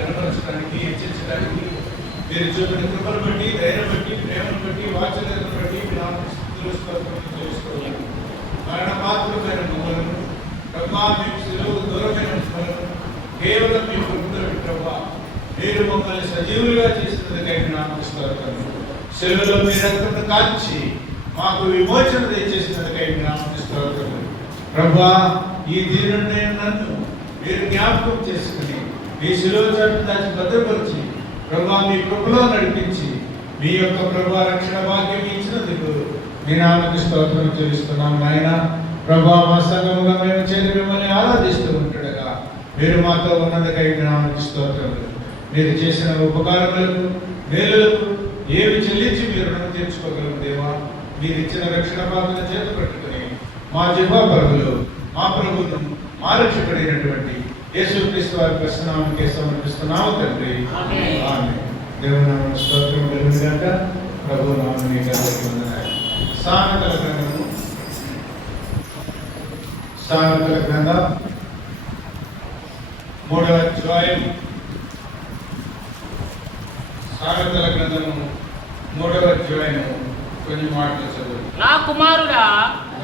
కనపరచడానికి, హెచ్చరించడానికి మీరు చూపిన కృపను బట్టి, ధైర్యం బట్టి, ప్రేమను బట్టి, వాత్సల్యతను బట్టి చేసుకోవాలి. మరణ పాత్రమైన మమ్మల్ని ప్రభా మీకు సెలవు దూరమైన మమ్మల్ని కేవలం మీ కృపలో ప్రభా మీరు మమ్మల్ని సజీవులుగా చేసినందుకై నాకు స్తోత్రం. సెలవులో మీ రక్తమును కాల్చి మాకు విమోచన దయచేసినందుకై నాకు స్తోత్రం. ప్రభా ఈ దీనుడైన నన్ను మీరు జ్ఞాపకం చేసుకుని మీ శిలువ చాటును దాచి భద్రపరిచి ప్రభా మీ కృపలో నడిపించి మీ యొక్క ప్రభా రక్షణ భాగ్యం ఇచ్చినందుకు మీ నామకు స్తోత్రం చెల్లిస్తున్నాం. నాయన ప్రభా మా సంఘముగా మేము చేరి మిమ్మల్ని ఆరాధిస్తూ ఉంటుండగా మీరు మాతో ఉన్నందుకై మీ నామకు స్తోత్రములు. మీరు చేసిన ఉపకారములకు మేలులకు ఏవి చెల్లించి మీరు రుణం తీర్చుకోగలరు దేవా. మీరు ఇచ్చిన రక్షణ భాగ్యం చేత పెట్టుకుని మా జిహ్వా పరుగులు మా ప్రభువును మా రక్షకుడైనటువంటి యేసుక్రీస్తు వారి ప్రసన్నామకే సమర్పిస్తున్నాము తండ్రి. ఆమేన్. దేవుని నామమున స్తోత్రం కలుగుగాక. ప్రభు నామమున వందనాలు. సామెతల గ్రంథము, సామెతల గ్రంథం 3వ అధ్యాయం, సామెతల గ్రంథము 3వ అధ్యాయం కొన్ని మాటలు చదువు. నా కుమారుడా,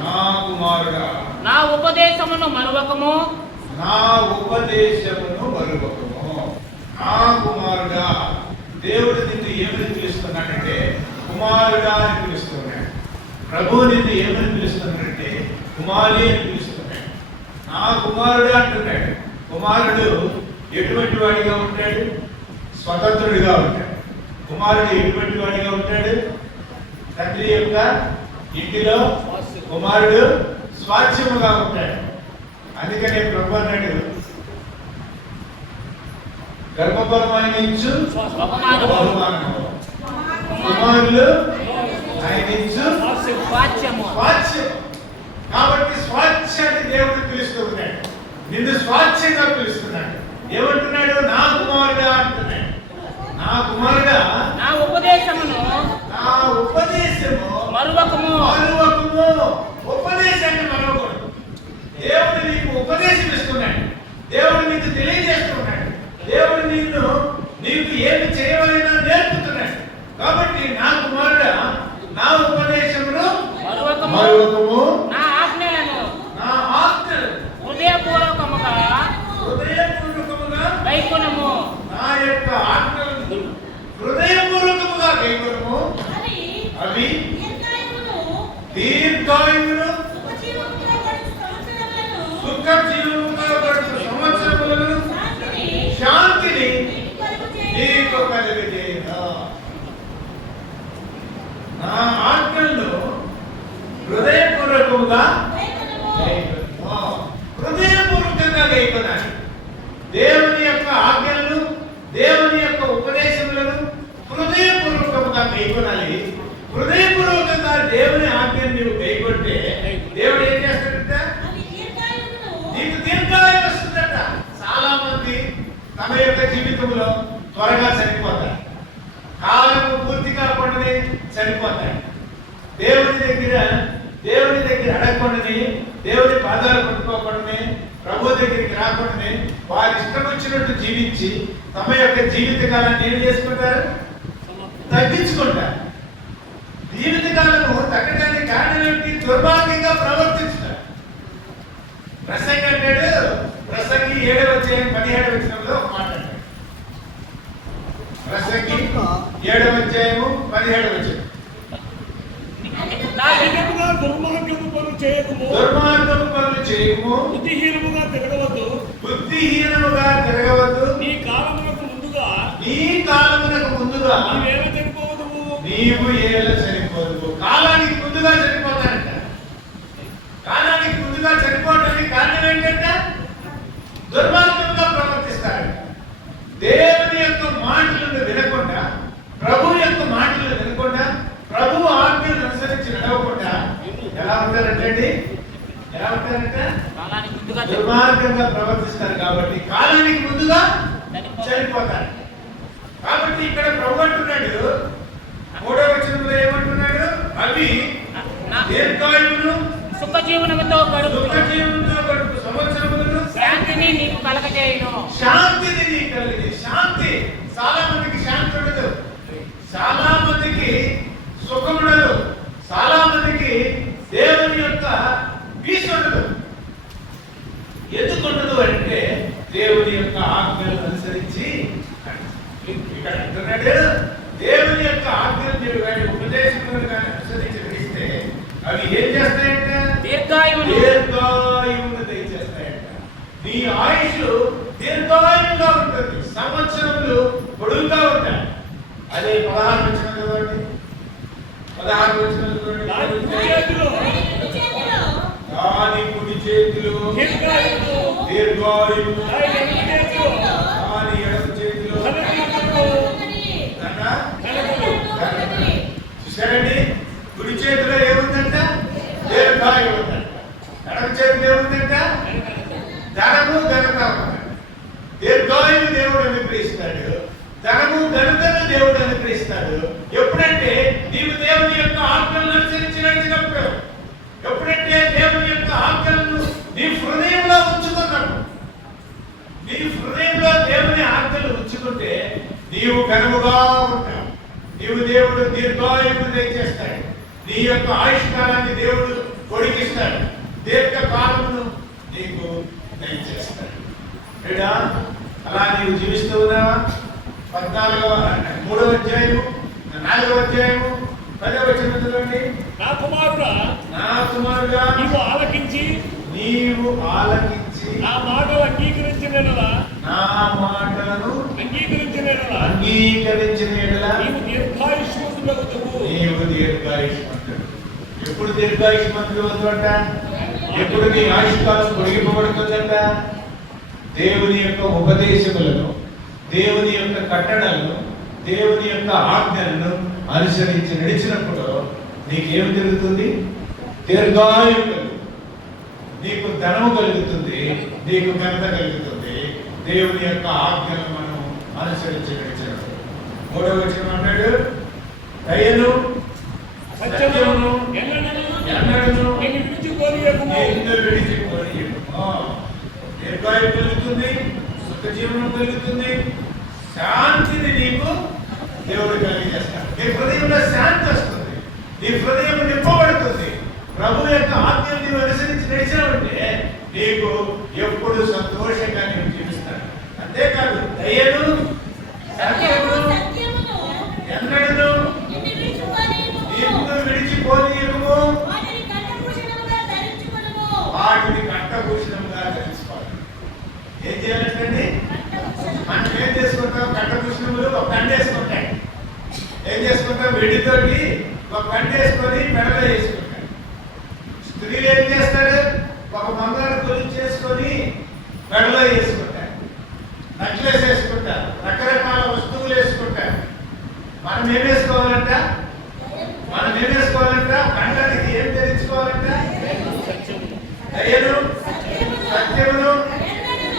నా కుమారుడా, నా ఉపదేశమును మరువకము, నా ఉపదేశమును మరువకము. నా కుమారుడా, దేవుడు నిన్ను ఏమని పిలుస్తున్నాడంటే కుమారుడా అని పిలుస్తున్నాడు. ప్రభు నిన్ను ఏమని పిలుస్తున్నాడంటే కుమారి అని పిలుస్తున్నాడు. నా కుమారుడు అంటున్నాడు. కుమారుడు ఎటువంటి వాడిగా ఉంటాడు? స్వతంత్రుడిగా ఉంటాడు. కుమారుడు ఎటువంటి వాడిగా ఉంటాడు? తండ్రి యొక్క ఇంటిలో కుమారుడు స్వాస్థ్యముగా ఉంటాడు. అందుకనే ప్రభు అన్నాడు, గర్భఫలము ఆయనించు బహుమానము, కుమారులు ఆయనించు స్వాస్థ్యము. కాబట్టి స్వాస్థ్యాన్ని దేవుడు పిలుస్తూ ఉన్నాడు. నిన్ను స్వాస్థ్యంగా పిలుస్తున్నాడు. ఏమంటున్నాడు? నా కుమారుడా అంటున్నాడు. నా కుమారుడా, నా ఉపదేశమును మరువకము. ఉపదేశాన్ని మరవకూడదు. దేవుడు నీకు ఉపదేశం ఇస్తున్నాడు. దేవుడు నీకు తెలియజేస్తున్నాడు. దేవుడు నీకు ఏమి చేయవలైనా నేర్పుతున్నాడు. కాబట్టి నా కుమారుడా, నా ఉపదేశమును మరువకము, నా ఆజ్ఞలను హృదయపూర్వకముగా గైకొనుము. నా యొక్క ఆజ్ఞలను హృదయపూర్వకముగా గైకొనుము. అవి దీర్ఘాయువును సుఖ జీవముగా గడుపు సంవత్సరములను శాంతిని నీకు కలుగజేయును. నా ఆజ్ఞలను హృదయపూర్వకముగా హృదయపూర్వకంగా గైకొనాలి. దేవుని యొక్క ఆజ్ఞలను, దేవుని యొక్క ఉపదేశములను హృదయపూర్వకముగా గైకొనాలి. హృదయపూర్వకంగా దేవుని ఆజ్ఞను నీవు గైకొంటే దేవుడు ఏం చేస్తాడంట? నీకు దీర్ఘాయువు వస్తుందట. చాలా మంది తమ యొక్క జీవితంలో త్వరగా చనిపోతారు. కాలము పూర్తిగా పడితే చనిపోతారు. దేవుని దగ్గర అడగకుండానే, దేవుని పాదాలు పట్టుకోకుండానే, ప్రభు దగ్గరికి రాకుండానే వారి ఇష్టం వచ్చినట్టు జీవించి తమ యొక్క జీవిత కాలాన్ని ఏం చేసుకుంటారు? తగ్గించుకుంటారు. జీవితకాలము తగ్గడానికి కారణం ఏంటి? దుర్మార్గంగా ప్రవర్తించుతారు. ప్రసంగి అంటాడు, ప్రసంగి 7వ అధ్యాయం 17వ వచనంలో ఒక మాట అంటాడు. ప్రసంగి 7వ అధ్యాయము 17వ వచనం. దుర్మార్గము పనులు చేయకుము, బుద్ధిహీనముగా తిరగవద్దు. నీ కాలమునకు ముందుగా నీవు ఏల చనిపోదు. కాలానికి ముందుగా చనిపోతాడంట. కాలానికి ముందుగా చనిపోవడానికి కారణం ఏంటంటే దుర్మార్గంగా ప్రవర్తిస్తాడు. దేవుని యొక్క మాటలను వినకుండా, ప్రభు యొక్క మాటలను వినకుండా, ప్రభు ఆజ్ఞలను అనుసరించి నడవకుండా ఎలా ఉంటారంటే దుర్మార్గంగా ప్రవర్తిస్తారు. కాబట్టి కాలానికి ముందుగా చనిపోతారు. కాబట్టి ఇక్కడ ప్రభు అంటున్నాడు, 3వ వచనంలో ఏమంటున్నాడు? అవి దీర్ఘాయువును సుఖ జీవనముతో గడుపు సంవత్సరములను శాంతిని నీకు కలగజేయును. శాంతిని నీకు కలిగి శాంతి చాలా మందికి శాంతి ఉండదు, చాలా మందికి సుఖం ఉండదు, చాలా మందికి దేవుని యొక్క పీస్ ఉండదు. ఎందుకు ఉండదు అంటే దేవుని యొక్క ఆజ్ఞలను అనుసరించి. ఇక్కడ అంటున్నాడు, దేవుని యొక్క ఆజ్ఞలు నీవు కానీ ఉపదేశములను కానీ అనుసరించి నడిస్తే అవి ఏం చేస్తాయంట? దీర్ఘాయువును దయచేస్తాయంట. నీ ఆయుష్ దీర్ఘాయువుగా ఉంటుంది, సంవత్సరములు పొడుగుగా ఉంటాయి. అదే 16 వచనం చదవండి. 16 వచనం చదవండి. దాని కుడి చేతిలో దీర్ఘాయువు, దాని ఎడమ చేతిలో చూసారండి. కుడి చేతిలో ఏముందంట? దీర్ఘాయువు ఉందంట. ఎడమ చేతిలో ఏముందంట? ధనము ఘనత ఉందంట. దీర్ఘాయువు దేవుడు అనుగ్రహిస్తాడు, ధనము ఘనతను దేవుడు అనుగ్రహిస్తాడు. ఎప్పుడంటే నీవు దేవుని యొక్క ఆజ్ఞలను అనుసరించి నడిచినప్పుడు, ఎప్పుడంటే దేవుని యొక్క ఆజ్ఞలను నీ హృదయంలో ఉంచుకున్నప్పుడు, నీ హృదయంలో దేవుని ఆజ్ఞలు ఉంచుకుంటే నీవు ఘనముగా ఉంటావు. నీవు దేవుడు దీర్ఘాయువును దయచేస్తాడు, నీ యొక్క ఆయుష్కాలాన్ని దేవుడు పొడిగిస్తాడు, దీర్ఘకాలమును నీకు దయచేస్తాడు. ఏడా అలా నీవు జీవిస్తూ ఉన్నావా? 14వ 3వ అధ్యాయము 4వ అధ్యాయము 10వ వచనం చదవండి. నా కుమారుడా, నీవు ఆలకించి నా మాటలు అంగీకరించిన నీవు దీర్ఘాయుష్మంతుడు. ఎప్పుడు దీర్ఘాయుష్మంతుడు అవుతుంట? ఎప్పుడు నీ ఆయుష్కాలం పొడిగింపబడుతుందంట? దేవుని యొక్క ఉపదేశములను, దేవుని యొక్క కట్టడలను, దేవుని యొక్క ఆజ్ఞలను అనుసరించి నడిచినప్పుడు నీకేమి జరుగుతుంది? దీర్ఘాయువు కలుగుతుంది, నీకు ధనము కలుగుతుంది, నీకు ఘనత కలుగుతుంది. దేవుని యొక్క ఆజ్ఞలను మనం అనుసరించి నడిచినప్పుడు. 3వ వచనం అన్నాడు, దయను సత్యమును ఎన్నడను దీర్ఘాయువు కలుగుతుంది, సుఖ జీవనం కలుగుతుంది, శాంతిని నీకు దేవుడు కలిగజేస్తాడు. నీ హృదయంలో శాంతి వస్తుంది, నీ హృదయం నింపబడుతుంది. ప్రభు యొక్క ఆజ్ఞను నీవు అనుసరించి నడిచావంటే నీకు ఎప్పుడు సంతోషంగా నీవు జీవిస్తాడు. అంతేకాదు దయను సత్యమును ఎన్నడను నిన్ను విడిచిపోనీయకుము, వాటిని కంఠభూషణంగా ధరించుకోవాలి. ఏం చేయాలంటే మనం ఏం చేసుకుంటాం? కంఠభూషణములు ఒక కండ వేసుకుంటాయి. ఏం చేసుకుంటాం? వెడితోటి ఒక కండ వేసుకొని మెడలో వేసుకుంటారు. స్త్రీలు ఏం చేస్తారు? ఒక బంగారు గొలుసు చేసుకొని మెడలో వేసుకుంటారు, నెక్లెస్ వేసుకుంటారు, రకరకాల వస్తువులు వేసుకుంటారు. మనం ఏం వేసుకోవాలంట? కంఠానికి ఏం ధరించుకోవాలంట? దయను సత్యమును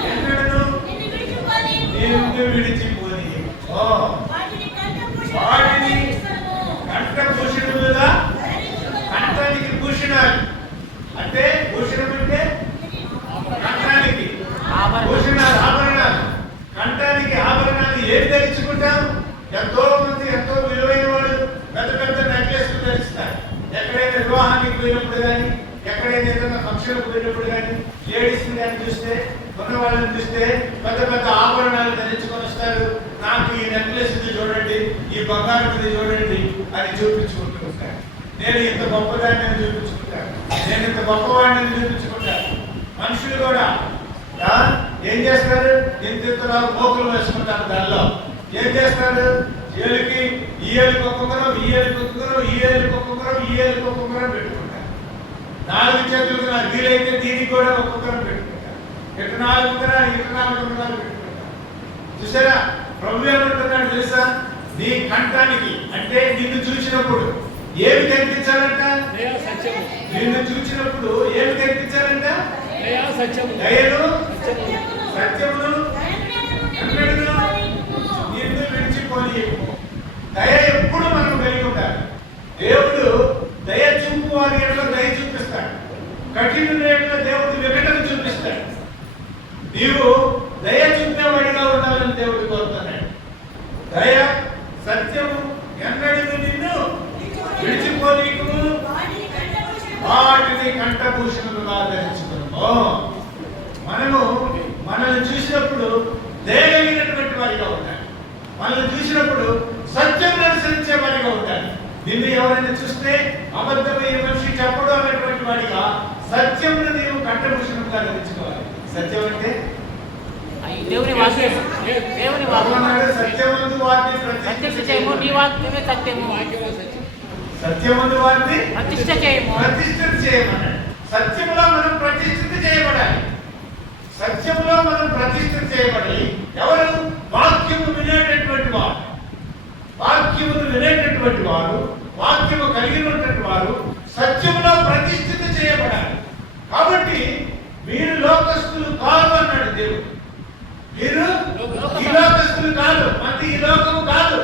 ఎన్నడను నిన్ను విడిచిపోని వాటిని కంఠభూషణములుగా. కంఠానికి భూషణాలు అంటే, భూషణం అంటే కంఠానికి భూషణాలు, ఆభరణాలు. కంఠానికి ఆభరణాలు ఏం ధరించుకుంటాం? ఎంతో మంది ఎంతో విలువైన వాడు పెద్ద పెద్ద నెక్లెస్లు ధరిస్తారు. ఎక్కడైనా వివాహానికి పోయినప్పుడు కానీ, ఎక్కడైనా ఏదైనా ఫంక్షన్కి పోయినప్పుడు కానీ, లేడీస్ని కానీ చూస్తే, ఉన్న వాళ్ళని చూస్తే పెద్ద పెద్ద ఆభరణాలు ధరించుకొని వస్తారు. నాకు ఈ నెక్లెస్ ఇది చూడండి, ఈ బంగారం ఇది చూడండి అని చూపించుకుంటూ ఉంటారు. నేను ఇంత గొప్పదాన్ని చూపించుకుంటాను, నేను ఇంత గొప్పవాడిని చూపించుకుంటాను. మనుషులు కూడా ఏం చేస్తారు? ఇంత మోకులు వేసుకుంటారు. దానిలో ఏం చేస్తారు? ఏళ్ళకి ఈ ఏళ్ళకి ఒక్కొక్కరం, ఈ ఏళ్ళకి ఒక్కొక్కరం, ఈ ఏళ్ళకి ఒక్కొక్కరం, ఈ ఏళ్ళకి ఒక్కొక్కరం పెట్టుకుంటారు. 4 చేతులకు నాకు వీలైతే దీనికి కూడా ఒక్కొక్కరం పెట్టుకుంటారు. ఇటు 4 ఉంగరాలు, ఇటు 4 ఉంగరాలు పెట్టుకుంటారు. చూసారా? ప్రభు ఏమంటున్నాడు తెలుసా? నీ కంఠానికి అంటే నిన్ను చూసినప్పుడు ఏమి కనిపించాలంట? నిన్ను చూసినప్పుడు ఏమి కనిపించాలంట? దయను సత్యమును ఎన్నడను నిన్ను విడిచిపోనీయకుము. దయ ఎప్పుడు మనం కలిగి ఉండాలి. దేవుడు దయ చూపు వారి ఎడల దయ చూపిస్తాడు, కఠిన ఎడల దేవుడు విఘటన చూపిస్తాడు. నీవు దయ చూపేవాడిగా ఉండాలని దేవుడు కోరుతున్నాడు. నిన్ను ఎవరైనా చూస్తే అబద్ధమైన మనిషి చెప్పడం అనేటువంటి వాడిగా సత్యమును నీవు కంఠభూషణంగా ధరించుకోవాలి. సత్యం అంటే దేవుని వాక్యం, దేవుని వాక్యం అన్నాడు, సత్యమందు వారిని ప్రతిష్ఠ చేయము, నీ వాక్యమే సత్యము. సత్యమందు వారిని ప్రతిష్ఠ చేయము. ప్రతిష్ఠిత చేయమన్నాడు. సత్యములో మనం ప్రతిష్ఠిత చేయబడాలి. సత్యములో మనం ప్రతిష్ఠిత చేయబడాలి. ఎవరు? వాక్యము వినేటటువంటి వారు, వాక్యమును వినేటటువంటి వారు, వాక్యము కలిగినటువంటి వారు సత్యములో ప్రతిష్ఠిత చేయబడాలి. కాబట్టి మీరు లోకస్తులు కాదు అన్నాడు దేవుడు. మీరు ఈ లోకస్తులు కాదు, మంది ఈ లోకము కాదు.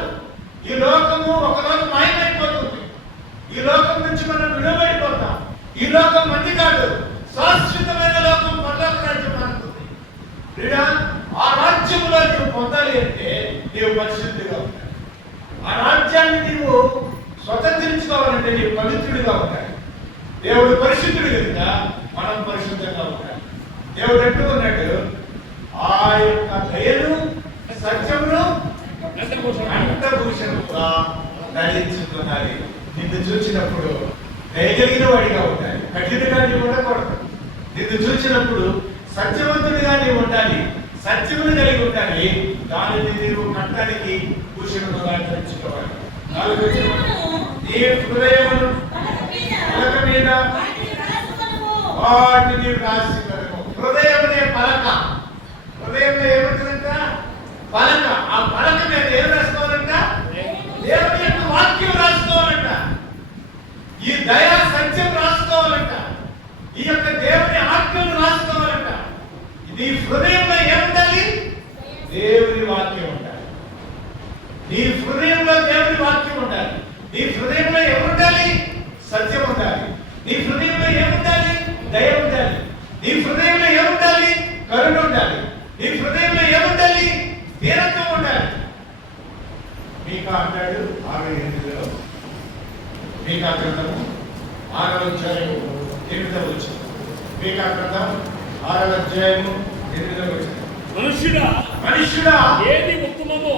ఈ లోకము ఒకరోజు మాయమైపోతుంది. ఈ లోకం నుంచి మనం విడుదలైపోతాం. ఈ లోకం మంది కాదు, శాశ్వతమైన లోకం పరలోక రాజ్యం అనుకుంది. ఆ రాజ్యంలో నీవు పొందాలి అంటే నీవు పరిశుద్ధిగా ఉండాలి. ఆ రాజ్యాన్ని నీవు స్వతంత్రించుకోవాలంటే నీవు పవిత్రుడిగా ఉండాలి. దేవుడు పరిశుద్ధుడు కనుక మనం పరిశుద్ధంగా ఉండాలి. దేవుడు అంటూ ఉన్నాడు, ఆ యొక్క దయను సత్యమును కంఠభూషణముగా ధరించుకున్నది. నిన్ను చూచినప్పుడు దయగలిగిన వాడిగా ఉండాలి, కఠినగా నీవు ఉండకూడదు. నిన్ను చూచినప్పుడు సత్యవంతుడిగా నీవు ఉండాలి, సత్యమును కలిగి ఉండాలి. దానిని నీవు కంఠానికి భూషణముగా ధరించుకోవాలి. నీ హృదయమును పలక మీద వాటిని రాసికొనుము. హృదయం అనే పలక, హృదయంలో ఏముంటుందంట? పలక. ఆ పలక మీద ఏం రాసుకోవాలంట? దేవుని యొక్క వాక్యం రాసుకోవాలంట. ఈ దయా సత్యం రాసుకోవాలంట. ఈ యొక్క దేవుని ఆజ్ఞలు రాసుకోవాలంట. నీ హృదయంలో ఏముండాలి? దేవుని వాక్యం ఉండాలి. నీ హృదయంలో దేవుని వాక్యం ఉండాలి. నీ హృదయంలో ఏముండాలి? సత్యం ఉండాలి. నీ హృదయంలో ఏముండాలి? దయ ఉండాలి. నీ హృదయంలో ఏముండాలి? కరుణ ఉండాలి. నీ హృదయంలో ఏముండాలి? దీనత్వం ఉండాలి. మీకా అంటాడు 6:8 మీకా గ్రంథము 6వ అధ్యాయము 8వ వచనం. మీకా గ్రంథం 6వ అధ్యాయము 8వ వచనం. మనుష్యుడా మనుష్యుడా ఏది ఉత్తమమో,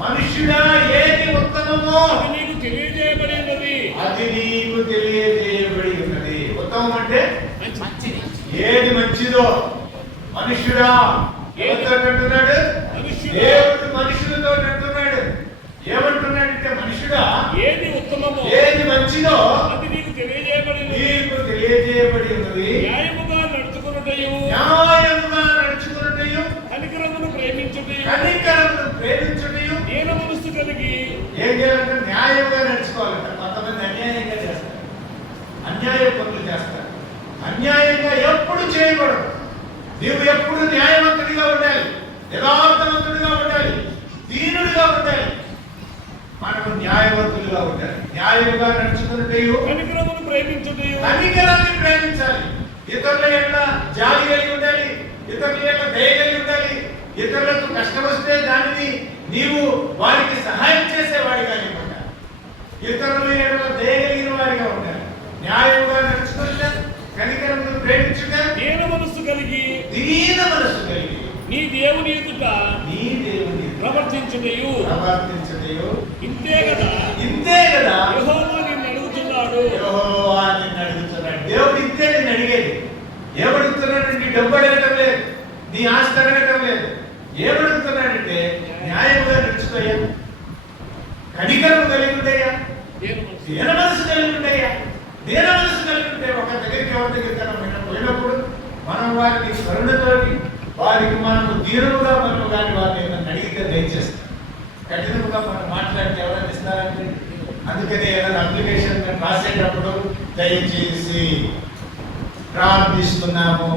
మనుష్యుడా ఏది ఉత్తమమో అది నీకు తెలియజేయబడి ఉన్నది. అది నీకు తెలియజేయబడి ఉన్నది. ఉత్తమం అంటే మంచిది. ఏది మంచిదో. మనుష్యుడా ఎవరితో అంటున్నాడు? మనుష్యుడా. దేవుడు మనుషులతో అంటున్నాడు. ఏమంటున్నాడంటే, మనుషుడా ఏది ఉత్తమమో, ఏది మంచిదో అది నీకు తెలియజేయబడి ఉన్నది. నీకు తెలియజేయబడి ఉన్నది. న్యాయముగా నడుచుకున్నటయు, న్యాయముగా నడుచుకున్నటయు, కనికరమును ప్రేమించుటయు, కనికరమును ప్రేమించుటయు. దీన మనస్సు కలిగి ఏం చేయాలంటే న్యాయంగా నడుచుకోవాలంట. కొంతమంది అన్యాయంగా చేస్తారు, అన్యాయ పనులు చేస్తారు. అన్యాయంగా ఎప్పుడు చేయకూడదు. నీవు ఎప్పుడు న్యాయవంతుడిగా ఉండాలి, యథార్థవంతుడిగా ఉండాలి, దీనుడిగా ఉండాలి. మనము న్యాయవంతులుగా ఉండాలి. న్యాయంగా నడుచుకున్నట్టు కనికరమును ప్రేమించుటయు, కనికరాన్ని ప్రేమించాలి. ఇతరుల యొక్క జాలి కలిగి ఉండాలి, ఇతరుల యొక్క దయ కలిగి ఉండాలి. ఇతరులకు కష్టం వస్తే దానిని నీవు వారికి సహాయం చేసేవాడిగా నీవు ఉండాలి. ఇతరుల యొక్క దయ కలిగిన వాడిగా ఉండాలి. న్యాయంగా నడుచుకుంటా, కనికరమును ప్రేమించుట, దీన మనస్సు కలిగి, దీన మనస్సు కలిగి నీ దేవుని ఎదుట నీ దేవుని ప్రవర్తించుటయు. ప్రవర్తించుటయు. ఇంతే కదా ఇంతే కదా యెహోవా నిన్ను అడుగుతున్నాడు. యెహోవా నిన్ను అడుగుతున్నాడు. దేవుడు ఇంతే నిన్ను అడిగేది. ఏమడుగుతున్నాడు? నీ డబ్బు అడగటం లేదు, నీ ఆస్తి అడగటం లేదు. ఏమడుగుతున్నాడంటే న్యాయంగా నడుచుకోయా, కనికరము కలిగి ఉండయా, దీన మనస్సు. దీన మనసు కలిగి ఉండయా. దీన మనసు కలిగి ఉంటే ఒక దగ్గరికి ఎవరి దగ్గరికి మనం పోయినప్పుడు మనం వారికి కరుణతోటి, వారికి మనము దీనులుగా మనము కానీ వారిని ఏమైనా అడిగితే దయచేస్తాం. కఠినముగా మనం మాట్లాడితే ఎవరైనా ఇస్తారంటే, అందుకని ఏదైనా అప్లికేషన్ రాసేటప్పుడు దయచేసి ప్రార్థిస్తున్నాము,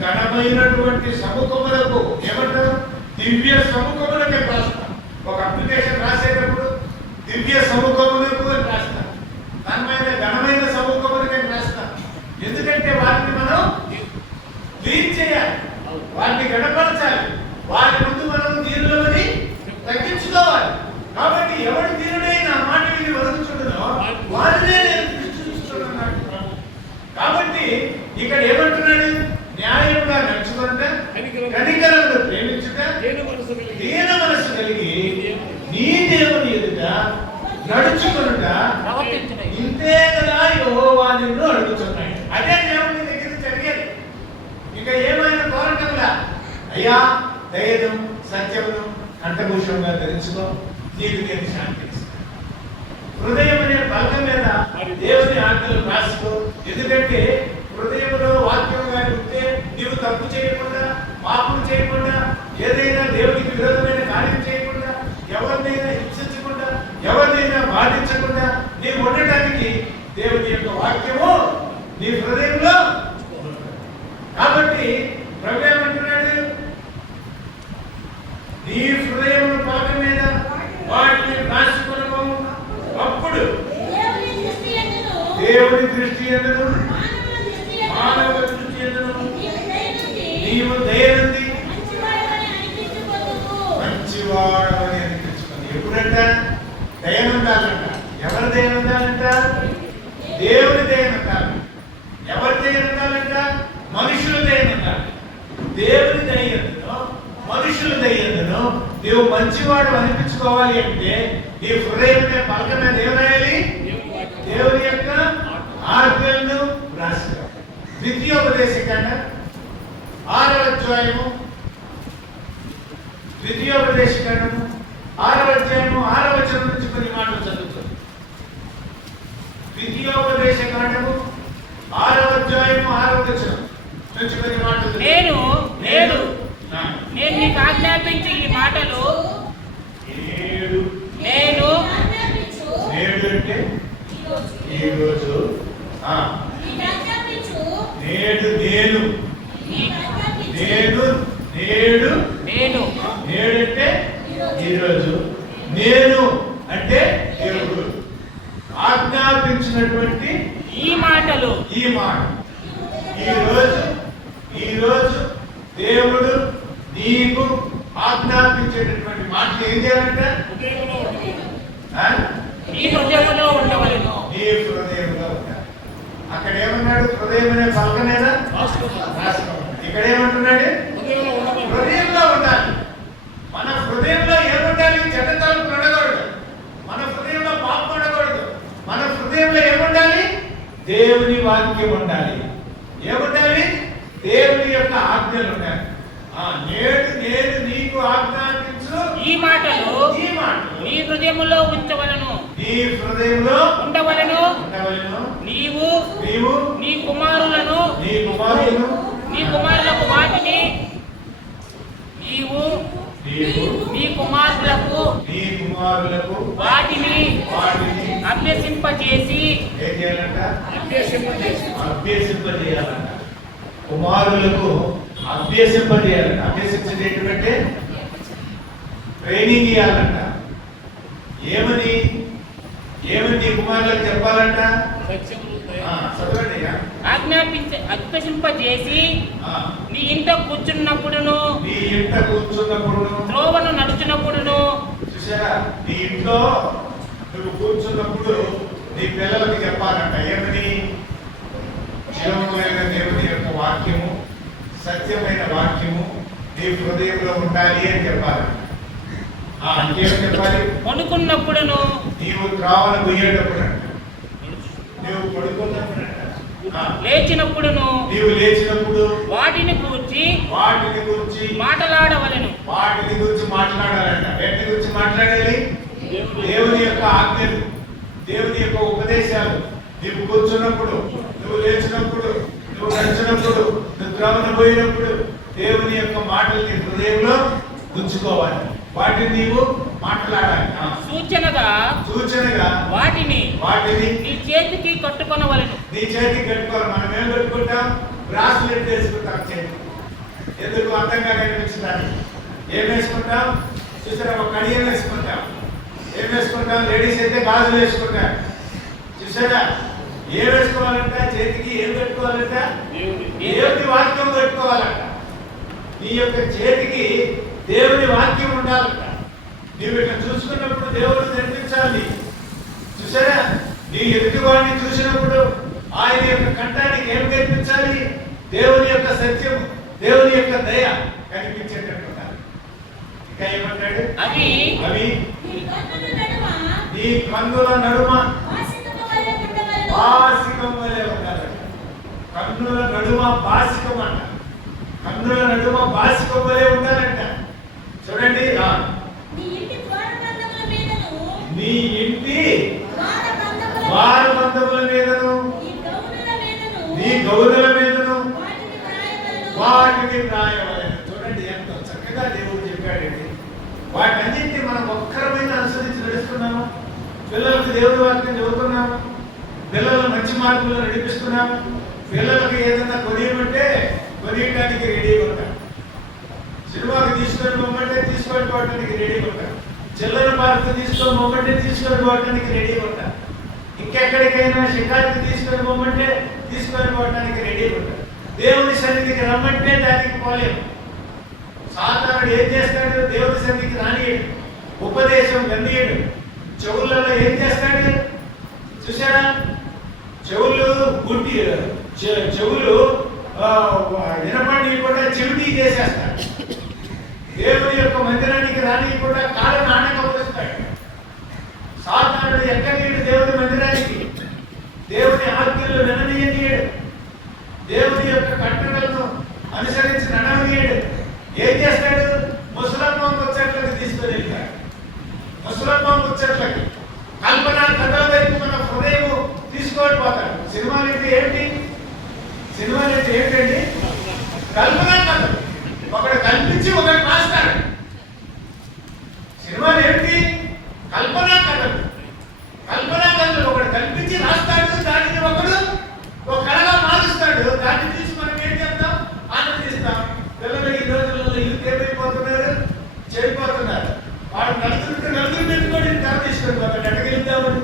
ఘనమైనటువంటి సముఖములకు, ఏమంటారు, దివ్య సముఖములకే రాస్తాం. ఒక అప్లికేషన్ రాసేటప్పుడు దివ్య సముఖములకు అని రాస్తాం. ఘనమైన ఘనమైన సముఖములకే రాస్తాం. ఎందుకంటే వాటిని మనం క్లీన్ చేయాలి, వాటిని గడపరచాలి. వారి ముందు మనం దీనులని తగ్గించుకోవాలి. కాబట్టి ఎవరి దీనుడైన మాట విని వదులుచుండనో వారినే నేను దృష్టిస్తున్నాను. కాబట్టి ఇక్కడ ఏమంటున్నాడు? న్యాయంగా నడుచుకుంటే, కనికరమును ప్రేమించుట, దీన మనస్సు కలిగి, దీన మనసు కలిగి నీ దేవుని ఎదుట నడుచుకొనుట, అయ్యా దయను సత్యమును కంఠభూషంగా ధరించుకో, నీకు నేను శాంతి ఇస్తాను. హృదయం అనే పలక మీద దేవుని ఆజ్ఞలు రాసుకో. ఎందుకంటే హృదయంలో వాక్యం కానీ ఉంటే నీవు తప్పు చేయకుండా, పాపం చేయకుండా, ఏదైనా దేవునికి విరోధమైన కార్యం చేయకుండా, ఎవరినైనా హింసించకుండా, ఎవరినైనా బాధించకుండా నీవు ఉండటానికి దేవుని యొక్క వాక్యము నీ హృదయంలో. కాబట్టి ప్రభు ఏమంటున్నాడు? నీ హృదయం పలక మీద వాటిని రాసుకొనము. అప్పుడు దేవుని దృష్టి ఎందును, మానవ దృష్టి ఎందును నీవు దయనుంది మంచివాడని అనిపించుకుంది. ఎప్పుడంట దయనుండాలంట? ఎవరి దయనుండాలంట? దేవుని దయనుండాలి. ఎవరి దయనుండాలంట? మనుషుల దయనుండాలి. దేవుని దయ్యందును మనుషుల దయ్యందును నీవు మంచివాడు అనిపించుకోవాలి అంటే నీ హృదయమే పలక మీద ఏమరాయాలి? దేవుని యొక్క ఆజ్ఞలను రాసుకో. ద్వితీయోపదేశకాండ 6వ అధ్యాయము, ద్వితీయోపదేశకాండము 6వ అధ్యాయము 6వ వచనం నుంచి కొన్ని మాటలు చదువుతాం. ద్వితీయోపదేశకాండము 6వ అధ్యాయము 6వ వచనం నుంచి కొన్ని మాటలు. నేను నీకు ఆజ్ఞాపించి ఈ మాటలు నేను నేడు అంటే ఈరోజు, నేడు నేను, నేడు అంటే ఈరోజు, నేను అంటే దేవుడు ఆజ్ఞాపించినటువంటి ఈ మాటలు. ఈరోజు దేవుడు నీకు ఆజ్ఞాపించేటటువంటి మాటలు ఏం చేయాలంట? నీ హృదయంలో ఉండవలెను. నీ హృదయంలో ఉండాలి. అక్కడ ఏమన్నాడు? హృదయం అనే పలక మీద రాసుకోవాలి. ఇక్కడ ఏమంటున్నాడు? హృదయంలో ఉండాలి. మన హృదయంలో ఏముండాలి? చెడ్డతనం ఉండకూడదు. మన హృదయంలో పాపం ఉండకూడదు. మన హృదయంలో ఏముండాలి? దేవుని వాక్యం ఉండాలి. ఏముండాలి? దేవుని యొక్క ఆజ్ఞలు ఉండాలి. నేడు నేను నీకు ఆజ్ఞాపించు ఈ మాటలు నీ హృదయములో ఉంచవలను, నీ హృదయంలో ఉండవలను. నీవు నీ కుమారులకు వాటిని వాటిని అభ్యసింపజేసి అభ్యసింపజేయాలంట. కుమారులకు అభ్యసింపజేయాలంట. అభ్యసించేటటువంటి ట్రైనింగ్ ఇవ్వాలంట. ఏమని నీ కుమారులకు చెప్పాలంట? అభ్యసింపజేసి నీ ఇంట కూర్చున్నప్పుడును, త్రోవను నడుచున్నప్పుడును. చూసారా? నీ ఇంట్లో నువ్వు కూర్చున్నప్పుడు నీ పిల్లలకి చెప్పాలంట. ఏమని? జీవములైన దేవుని యొక్క వాక్యము, సత్యమైన వాక్యము నీ హృదయంలో ఉండాలి అని చెప్పాలి. ఇంకేం చెప్పాలి? పడుకున్నప్పుడును, నీవు త్రావను పోయేటప్పుడు అంట, నీవు పడుకున్నప్పుడు అంట, లేచినప్పుడును, నీవు లేచినప్పుడు వాటిని గురించి మాట్లాడవలెను. వాటిని గురించి మాట్లాడాలంట. వేటి గురించి మాట్లాడాలి? దేవుని యొక్క ఆజ్ఞలు, దేవుని యొక్క ఉపదేశాలు. నీవు కూర్చున్నప్పుడు, నువ్వు లేచినప్పుడు, నువ్వు నడిచినప్పుడు, నువ్వు త్రావను పోయినప్పుడు దేవుని యొక్క మాటలు నీ హృదయంలో ఉంచుకోవాలి. వాటిని నీవు మాట్లాడాలి. సూచనగా వాటిని నీ చేతికి కట్టుకొనవలెను. నీ చేతికి కట్టుకోవాలి. మనం ఏం కట్టుకుంటాం? బ్రాస్లెట్ వేసుకుంటాం చేతికి. ఎందుకు? అందంగా కనిపించడానికి. ఏం వేసుకుంటాం? చూసారా? ఒక కడియం వేసుకుంటాం. ఏం వేసుకుంటాం? లేడీస్ అయితే గాజులు వేసుకుంటాం. చూసారా? ఏం వేసుకోవాలంట? చేతికి ఏం పెట్టుకోవాలంట? దేవుని వాక్యం పెట్టుకోవాలంట. నీ యొక్క చేతికి దేవుని వాక్యం ఉండాలంట. నీవు ఇట్లా చూసుకున్నప్పుడు దేవుడు నిర్మించాలి. చూసారా? నీ ఎదుటివాడిని చూసినప్పుడు ఆయన యొక్క కంఠానికి ఏం కనిపించాలి? దేవుని యొక్క సత్యం, దేవుని యొక్క దయ కనిపించేటట్టు ఉండాలి. ఇంకా ఏమంటాడు? అవి నీ కన్నుల నడుమ బాసికం వలె ఉండాలంట. కన్నుల నడుమ బాసికం అంట. కన్నుల నడుమ బాసికొమ్మలే ఉండాలంట. చూడండి, నీ ఇంటి ద్వారబంధముల మీదను నీ ఇంటి ద్వారబంధముల ద్వారబంధముల మీదను నీ గౌరుల మీదను వాటిని వ్రాయవలెను. చూడండి ఎంత చక్కగా దేవుడు చెప్పాడండి. వాటన్నింటినీ మనం ఒక్కరమైన అనుసరించి నడుస్తున్నాము. పిల్లలకు దేవుడి వాక్యం చదువుతున్నాము, పిల్లలను మంచి మార్గంలో నడిపిస్తున్నాము. పిల్లలకు ఏదైనా కొనియమంటే కొనియడానికి రెడీగా ఉంటాం. సినిమాకి తీసుకొని పోమంటే తీసుకొని పోవడానికి రెడీగా ఉంటాం. చిల్లర పార్కు తీసుకొని పోమంటే తీసుకొని పోవడానికి రెడీగా ఉంటాం. ఇంకెక్కడికైనా షికారుకి తీసుకొని పోమంటే తీసుకొని పోవడానికి రెడీగా ఉంటాం. దేవుని సన్నిధికి రమ్మంటే దానికి పోలేము. సాతానుడు ఏం చేస్తాడు? దేవుని సన్నిధికి రానియడు, ఉపదేశం గందీయడు. చెవులలో ఏం చేస్తాడు చూసారా? చెవులు గుడ్డి, చెవులు వినపడి కూడా చెవిటి చేసేస్తాడు. దేవుని యొక్క మందిరానికి రాని కూడా కాళ్ళను ఆనకపోస్తాడు. సాతానుడు ఎక్కనీయుడు దేవుని మందిరానికి, దేవుని ఆజ్ఞలు విననీయనీయడు, దేవుని యొక్క కట్టడలను అనుసరించి నడవనీయడు. ఏం చేస్తాడు? ముసలమ్మ ముచ్చట్లకి తీసుకొని వెళ్తాడు. ముసలమ్మ ముచ్చట్లకి, కల్పన కథల వైపు మన హృదయం తీసుకొని పోతాడు. సినిమాలు అంటే ఏంటి? సినిమాలు అంటే ఏంటండి? కల్పన కథ. ఒకడు కల్పించి ఒకటి రాస్తాడు. సినిమాలు ఏంటి? కల్పనా కథలు. కల్పనా కథలు ఒకడు కల్పించి రాస్తాడు, దానిని ఒకడు ఒక కళగా మారుస్తాడు. దాన్ని తీసి మనం ఏం చేస్తాం? ఆనందిస్తాం. పిల్లలు ఈ రోజులలో యూత్ ఏమైపోతున్నారు? చెడిపోతున్నారు. వాడు నలుగురు పెట్టుకొని తెర తీసుకొని పోతాడు. ఎక్కడికెళ్తామని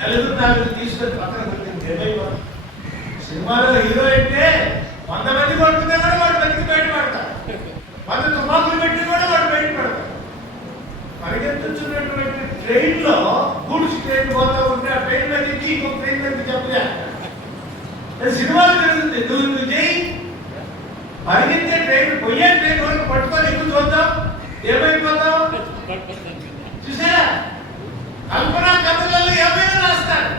నలుగురు తీసుకొని పక్కన పెట్టి ఏమైపోతాం. సినిమాలో హీరో అంటే 100 మంది కొడుతున్నా కూడా వాడు బతికి బయటపడతారు. 100 తుపాకులు పెట్టి కూడా వాడు బయటపడతారు. పరిగెత్తున్నటువంటి ట్రైన్ లో గూడ్స్ ట్రైన్ పోతా ఉంటే ఆ ట్రైన్ మీద ఎక్కి ఇంకొక ట్రైన్ మీద చెప్పలే. సినిమాలు జరుగుతుంది. నువ్వు చేయి, పరిగెత్తే ట్రైన్, పోయే ట్రైన్ వరకు పట్టుకొని ఎక్కువ చూద్దాం, ఏమైపోతావు? చూసారా? కల్పనా కథలలో ఏమైనా రాస్తారు,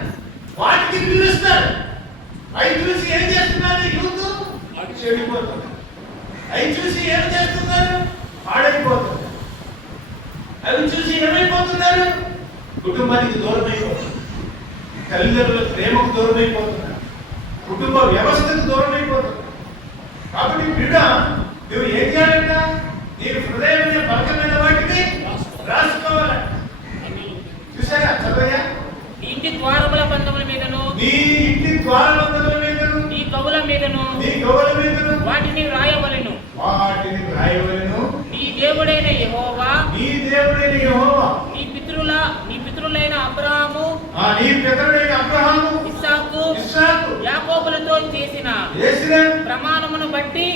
వాటికి పిలుస్తారు. అవి చూసి ఏం చేస్తున్నారు? యూత్ చెడిపోతుంది. అవి చూసి ఏం చేస్తున్నారు? పాడైపోతుంది. అవి చూసి ఏమైపోతున్నారు? కుటుంబానికి దూరం అయిపోతున్నారు, తల్లిదండ్రుల ప్రేమకు దూరం అయిపోతున్నారు, కుటుంబ వ్యవస్థకు దూరం అయిపోతున్నారు. కాబట్టి బిడ్డ, నువ్వు ఏం చేయాలంట? నీ హృదయమైన బలమైన వాటిని రాసుకోవాలంట. చూసారా? చదవయ్యా. నీ ఇంటి ద్వారముల బంధముల మీదను నీ ఇంటి ద్వారబంధముల మీదను నీ గౌల మీదను వాటిని వ్రాయవలెను. నీ దేవుడైన యెహోవా నీ పితరులైన అబ్రహాము ఇస్సాకు యాకోబులతో చేసిన ప్రమాణమును బట్టి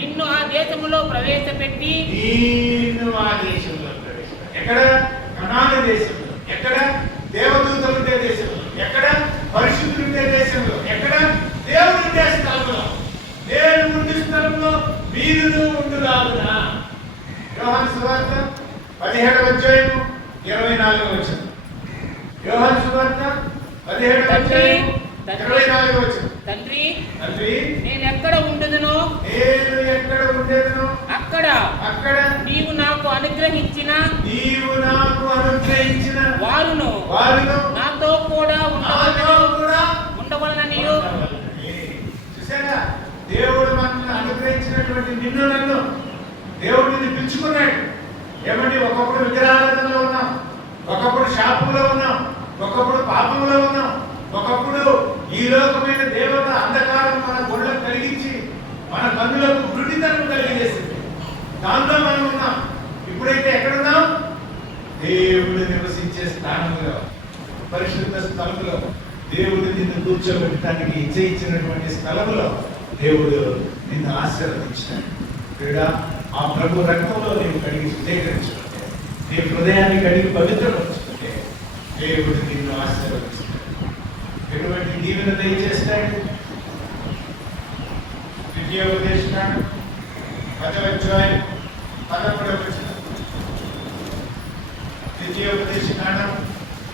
నిన్ను ఆ దేశములో ప్రవేశపెట్టి ఎక్కడ? కనాను దేశంలో. ఎక్కడ? దేవదూతలు ఉండే దేశంలో. ఎక్కడ? పరిశుద్ధులు ఉండే దేశంలో. ఎక్కడ? దేవుడు ఉండే స్థలంలో. నేను ఉండే స్థలంలో మీరు ఉండులాగున. యోహాను సువార్త 17వ అధ్యాయము 24వ వచనం. యోహాను సువార్త 17వ అధ్యాయము 24వ వచనం. తండ్రి, నేను ఎక్కడ ఉండేదనో అక్కడ నీవు నాకు అనుగ్రహించిన వారును నాతో కూడా ఉండవలనని. చూసారా? దేవుడు మనల్ని అనుగ్రహించినటువంటి నిన్ను నన్ను దేవుడు నిన్ను పిలుచుకున్నాడు. ఏమండి? ఒకప్పుడు విగ్రహారాధనలో ఉన్నాం, ఒకప్పుడు శాపంలో ఉన్నాం, ఒకప్పుడు పాపంలో ఉన్నాం, ఒకప్పుడు ఈ లోకమైన దేవత అంధకారం మన గుళ్ళకు కలిగించి మన కన్నులకు గుడ్డితనం కలిగేసింది. దాంట్లో మనం ఉన్నాం. ఇప్పుడైతే ఎక్కడున్నాం? దేవుడు నివసించే స్థానంలో, పరిశుద్ధ స్థలంలో, దేవుడు నిన్ను కూర్చోబెట్టడానికి ఇచ్చినటువంటి స్థలంలో దేవుడు నిన్ను ఆశీర్వదించాడు. క్రీడ ఆ ప్రభు రక్తంలో నీవు కడిగి శుద్ధీకరించుకుంటే, నీ హృదయాన్ని కడిగి పవిత్రపరుచుకుంటే దేవుడు నిన్ను ఆశీర్వదిస్తాడు. ఎటువంటి దీవెన దయచేస్తాడు? ద్వితీయోపదేశకాండం 10వ అధ్యాయం 11వ వచనం. ద్వితీయోపదేశకాండం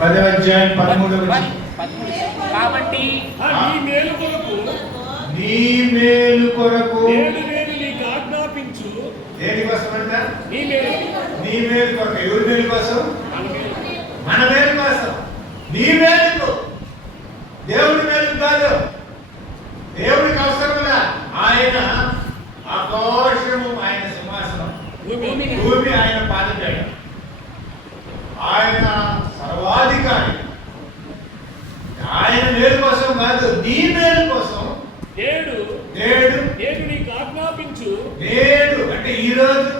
10వ అధ్యాయం 13వ వచనం. కాబట్టి నీ మేలు కొరకు నీ మేలు కొరకు నేను దేనికోసం అంట? నీ మేలు. నీ మేలు కొరకు. ఎవరి మేలు కోసం? మన మేలు. మన మేలు కోసం. నీ మేలుకు, దేవుడి మేలు కాదు. దేవుడికి అవసరంలా. ఆయన ఆకాశము ఆయన సింహాసనం, భూమి ఆయన పాదపీఠం. ఆయన సర్వాధికారి. ఆయన మేలు కోసం కాదు, నీ మేలు కోసం. నేడు నేడు నేను నీకు ఆజ్ఞాపించు. నేడు అంటే ఈ రోజు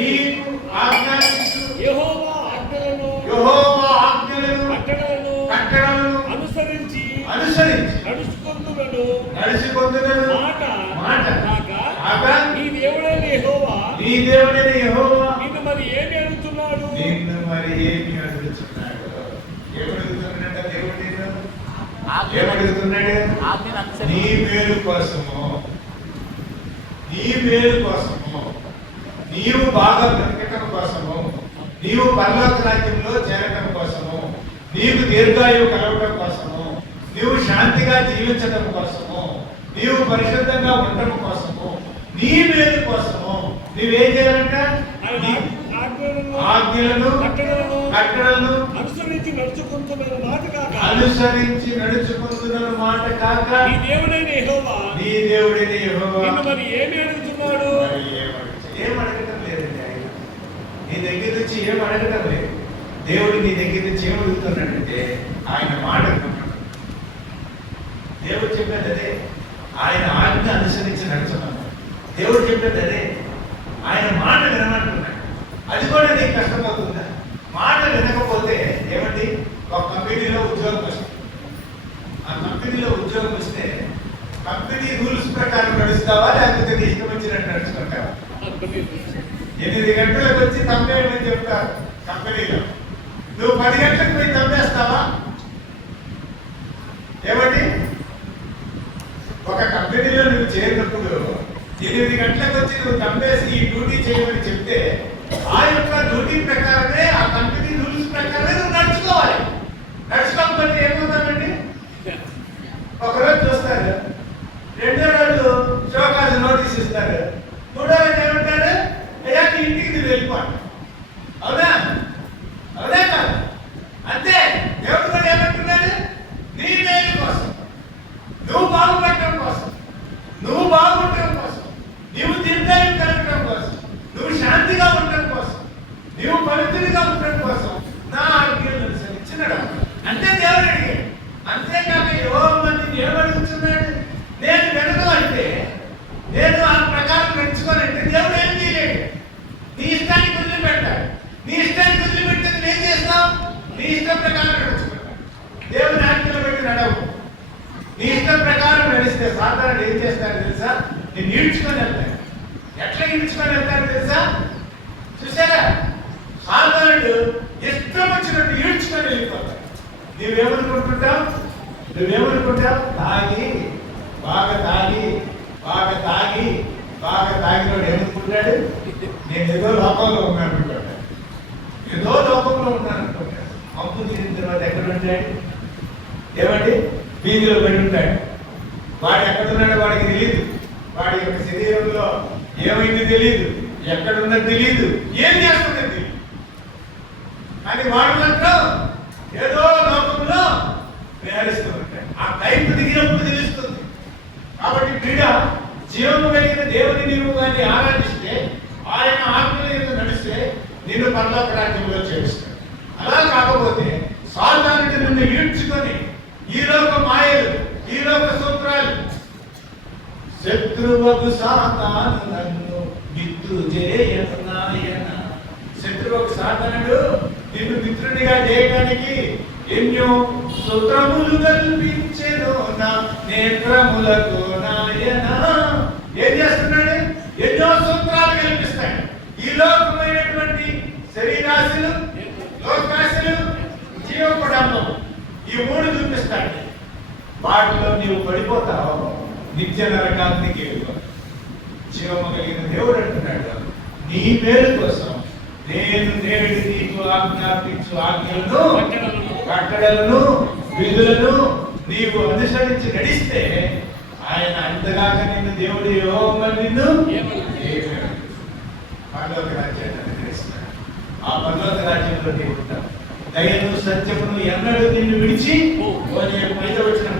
నీకు ఆజ్ఞాపించు యెహోవా ఆజ్ఞలను, యెహోవా ఆజ్ఞలను, కట్టడలను అనుసరించి నడుచుకొందునను మాట కాక నీ దేవుడైన యెహోవా నిన్ను మరి ఏమి అడుగుతున్నాడు? ఏమడుగుతున్నాడంట దేవుడు నిన్ను? ఏమడుగుతున్నాడు? నీ మేలు కోసము, నీ మేలు కోసము, నీవు బాగా బ్రతకటం కోసము, నీవు పరలోక రాజ్యంలో చేరటం కోసము, నీవు దీర్ఘాయువు కలవటం కోసము, నీవు శాంతిగా జీవించడం కోసము, నీవు పరిశుద్ధంగా ఉండటం కోసము, నీ మేలు కోసము నీవేం చేయాలంట? ఆజ్ఞలను కట్టడలను అనుసరించి నడుచుకుంటున్న మాట కాక నీ దేవుడైన యెహోవా నిన్ను మరి ఏమి అడుగుతున్నాడు? ఏం అడగటం లేదండి. ఆయన నీ దగ్గర నుంచి ఏం అడగటం లేదు. దేవుడు నీ దగ్గర నుంచి ఏం అడుగుతున్నాడంటే ఆయన మాట వినమన్నాడు. దేవుడు చెప్పేది అదే. ఆయన ఆజ్ఞ అనుసరించి నడుచుకున్నాడు. దేవుడు చెప్పేది అదే. ఆయన మాట వినమంటున్నాడు. అది కూడా నీకు కష్టమవుతుందా? మాట వినకపోతే ఏమండి? ఒక కంపెనీలో ఉద్యోగం వస్తుంది. ఆ కంపెనీలో ఉద్యోగం వస్తే కంపెనీ రూల్స్ ప్రకారం నడుస్తావా, లేకపోతే నీ ఇష్టం వచ్చినట్టు నడుచుకుంటావా? 8 గంటలకు వచ్చి తమ్మేయమని చెప్తారు కంపెనీలో. నువ్వు 10 గంటలకు పోయి తమ్మేస్తావా? ఏమండి? ఒక కంపెనీలో నువ్వు చేరినప్పుడు 8 గంటలకు వచ్చి నువ్వు తమ్మేసి ఈ డ్యూటీ చేయమని చెప్తే ఆ యొక్క డ్యూటీ ప్రకారమే, ఆ కంపెనీ రూల్స్ ప్రకారమే నువ్వు నడుచుకోవాలి. నడుచుకోకపోతే ఏమవుతామండి? ఒకరోజు చూస్తారు, రెండో రోజు షోకాజ్ నోటీస్ ఇస్తారు, మూడో రోజు ఏమంటారు? అయ్యా నీ ఇంటికి నువ్వు వెళ్ళిపోండి. అవునా? అవునా కాదు? అంతే. దేవుడు కూడా ఏమంటున్నాడు? నీ మేలు కోసం, నువ్వు బాగుపడటం కోసం, నువ్వు బాగుండటం కోసం, నీవు దీర్ఘాయువు కలగటం కోసం, నువ్వు శాంతిగా ఉండటం కోసం, నీవు పవిత్రుడిగా ఉండటం కోసం నా ఆజ్ఞలను అనుసరించినడు. అంతే దేవుడు అడిగాడు. అంతేకాక మందిని ఏమడుగుతున్నాడు? నేను వెనక అంటే, నేను ఆ ప్రకారం నడుచుకోనంటే దేవుడు ఏం చేయలేడు. నీ ఇష్టానికి వదిలిపెట్టాడు. నీ ఇష్టానికి వదిలిపెడితే నువ్వేం చేస్తావు? నీ ఇష్టం ప్రకారం నడుచుకుంటావు. దేవుని ఆజ్ఞలు పెట్టి నడవు. నీ ఇష్టం ప్రకారం నడిస్తే సాధారణ ఏం చేస్తాడు తెలుసా? నేను ఈడ్చుకొని వెళ్తాను. ఎట్లా ఈడ్చుకొని వెళ్తాను తెలుసా? చూసారా? సాధారణుడు ఇష్టం వచ్చినట్టు ఈడ్చుకొని వెళ్ళిపోతాడు. నువ్వేమనుకుంటావు? తాగి బాగా తాగినోడు ఏమనుకుంటాడు? నేను ఏదో లోకంలో ఉన్నాను అనుకుంటాడు. ఏదో లోకంలో ఉన్నాను అనుకుంటాడు. అప్పు తీరిన తర్వాత ఎక్కడ ఉంటాడు? ఏమండి? వీధిలో పడి ఉంటాడు. వాడు ఎక్కడున్నాడో వాడికి తెలియదు. వాడి యొక్క శరీరంలో ఏమైంది తెలియదు, ఎక్కడున్నది తెలియదు, ఏం చేస్తున్నది తెలియదు. కానీ వాడు మాత్రం ఏదో లోకంలో ప్రయాణిస్తూ ఉంటాడు. ఆ టైం దిగినప్పుడు తెలుస్తుంది. కాబట్టి క్రీడ జీవము కలిగిన దేవుని నీవు కానీ ఆరాధిస్తే, ఆయన ఆజ్ఞలు నడిస్తే నిన్ను పరలోక రాజ్యంలో చేరుస్తాడు. అలా కాకపోతే సాధారణ నిన్ను ఈడ్చుకొని ఈ లోక మాయలు, ఈ లోక సూత్రాలు, శత్రువకు సాతాను నన్ను మిత్రు చేయనాయన. శత్రువకు సాతానుడు నిన్ను మిత్రునిగా చేయడానికి ఎన్నో సూత్రములు కల్పించెను నా నేత్రములకు నాయన. ఏం చేస్తున్నాడు? ఎన్నో సూత్రాలు కల్పిస్తాడు. ఈ లోకమైనటువంటి శరీరాశులు, లోకాశులు, జీవపడంలో ఈ 3 చూపిస్తాడు. వాటిలో నీవు పడిపోతావు, నిత్య నరకానికి వెళ్ళిపోతావు. జీవము కలిగిన దేవుడు అంటున్నాడు, నీ మేలు కోసం నేను నేడు నీకు ఆజ్ఞాపించు ఆజ్ఞలను, కట్టడలను, విధులను నీవు అనుసరించి నడిస్తే ఆయన అంతగాక నిన్ను దేవుడు నిన్ను పరలోక రాజ్యాన్ని అనుగ్రహిస్తాడు. ఆ పరలోక రాజ్యంలో నీవు ఉంటావు. దయను సత్యమును ఎన్నడూ నిన్ను విడిచి వచ్చిన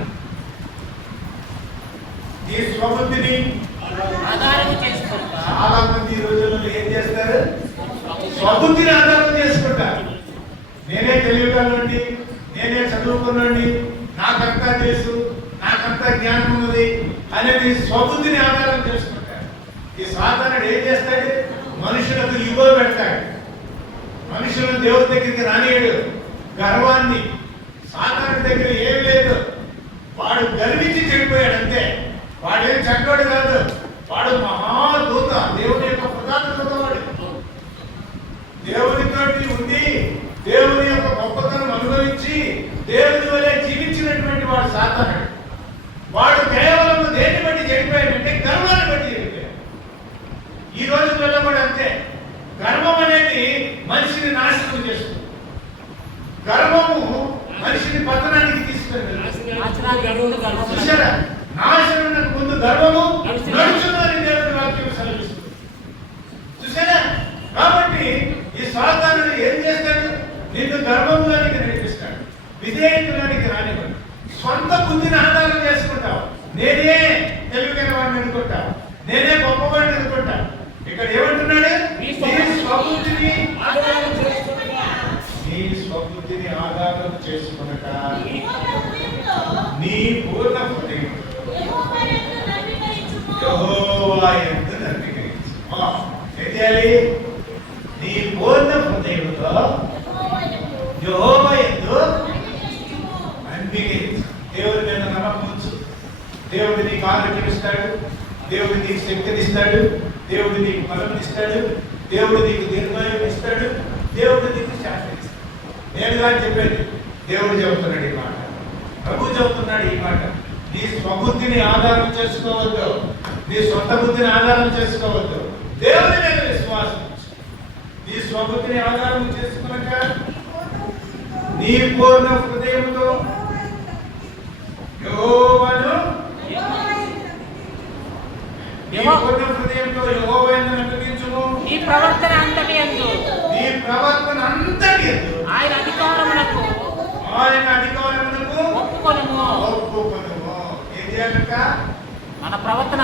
నీ స్వబుద్ధిని ఆధారము చేసుకుంటా. చాలా మంది ఈ రోజుల్లో ఏం చేస్తారు? స్వబుద్ధిని ఆధారం చేసుకుంటారు. నేనే తెలియగలనండి, నేనే చదువుకున్నాండి, నాకంతా తెలుసు, నాకంతా జ్ఞానం ఉన్నది అనేది స్వబుద్ధిని ఆధారం చేసుకుంటాడు. ఈ సాధారణ ఏం చేస్తాడు? మనుషులకు ఇగో పెడతాడు, మనుషులను దేవుడి దగ్గరికి రానియడు. గర్వాన్ని, సాధారణ దగ్గర ఏం లేదు, వాడు గర్వించి చెడిపోయాడు అంతే. వాడేం చక్కడు కాదు, వాడు మహాదూత, దేవుని యొక్క ప్రధాన దూత. వాడు దేవునితోటి ఉండి దేవుని యొక్క గొప్పతనం అనుభవించి దేవుని వలె జీవించినటువంటి వాడు సాధారణుడు. వాడు కేవలం దేన్ని బట్టి చెడిపోయాడంటే గర్వాన్ని బట్టి చెడిపోయాడు. ఈ రోజులలో కూడా అంతే. గర్వం అనేది మనిషిని నాశనం చేస్తుంది. గర్వము మనిషిని పతనానికి తీసుకెళ్తుంది. చూసారా? నాశనం ముందు గర్వము నడుచున్నదని దేవుని వాక్యం సెలవిస్తుంది. చూసారా? కాబట్టి ఈ సాతానుడు ఏం చేస్తాడు? నిన్ను గర్వంలోనికి నడిపిస్తాడు, విధేయతలోనికి రానివ్వడు. సొంత బుద్ధిని ఆధారం చేసుకుంటావు. నేనే తెలివిగల వాడిని అనుకుంటావు, నేనే గొప్పవాడిని అనుకుంటావు. ఇక్కడ ఏమంటున్నాడు? నీ స్వబుద్ధిని ఆధారం చేసుకునక నీ పూర్ణ హృదయంతో యెహోవా యందు నమ్మికయించు. ఏం చేయాలి? నీ పూర్ణ హృదయంతో యెహోవా యందు నమ్మికయించు. దేవుడి మీద నమ్మకం ఉంచు. దేవుడు నీకు ఆరోగ్యం ఇస్తాడు, దేవుడు నీకు శక్తిని ఇస్తాడు, దేవుడు నీకు బలం ఇస్తాడు, దేవుడు నీకు దీర్ఘాయువు ఇస్తాడు, దేవుడు నీకు శాంతి ఇస్తాడు. నేను కానీ చెప్పేది, దేవుడు చెబుతున్నాడు ఈ మాట, ప్రభు చెబుతున్నాడు ఈ మాట. నీ స్వబుద్ధిని ఆధారం చేసుకోవద్దు, నీ సొంత బుద్ధిని ఆధారం చేసుకోవద్దు. దేవుని మీద విశ్వాసం ఉంచు. నీ స్వబుద్ధిని ఆధారం చేసుకున్నాక నీ పూర్ణ హృదయంతో యెహోవాను పూర్ణ హృదయంతో యెహోవాను నమ్మించుము. ఈ ప్రవర్తన అంతటి యందు ఆయన అధికారమునకు ఒప్పుకొనుము. ఏం చేయాలంట? మన ప్రవర్తన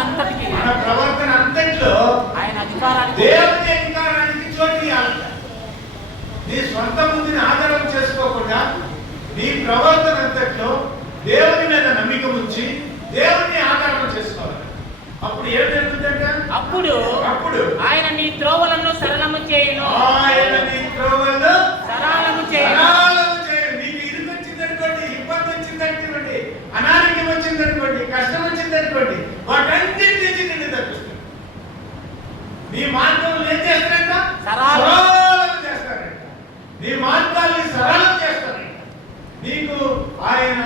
అంతటిలో ఆయన అధికారానికి, దేవుని అధికారానికి చోటు ఇవ్వాలంట. నీ సొంత బుద్ధిని ఆధారం చేసుకోకుండా నీ ప్రవర్తన అంతట్లో దేవుని మీద నమ్మిక ఉంచి దేవుని ఆధారం చేసుకోవాలి. అప్పుడు ఏం జరుగుతుందంట? అప్పుడు ఆయన నీ త్రోవలను సరళము చేయును. ఆయన నీ త్రోవలను సరళము చేయును. నీకు ఇరుకు వచ్చిందనుకోండి, ఇబ్బంది వచ్చిందనుకోండి, అనారోగ్యం వచ్చిందనుకోండి, కష్టం వచ్చిందనుకోండి, వాటన్నిటి నుంచి నిన్ను తప్పిస్తాడు. నీ మార్గం ఏం చేస్తారంట? సరళం చేస్తారంట. నీ మార్గాల్ని సరళం చేస్తారంట. నీకు ఆయన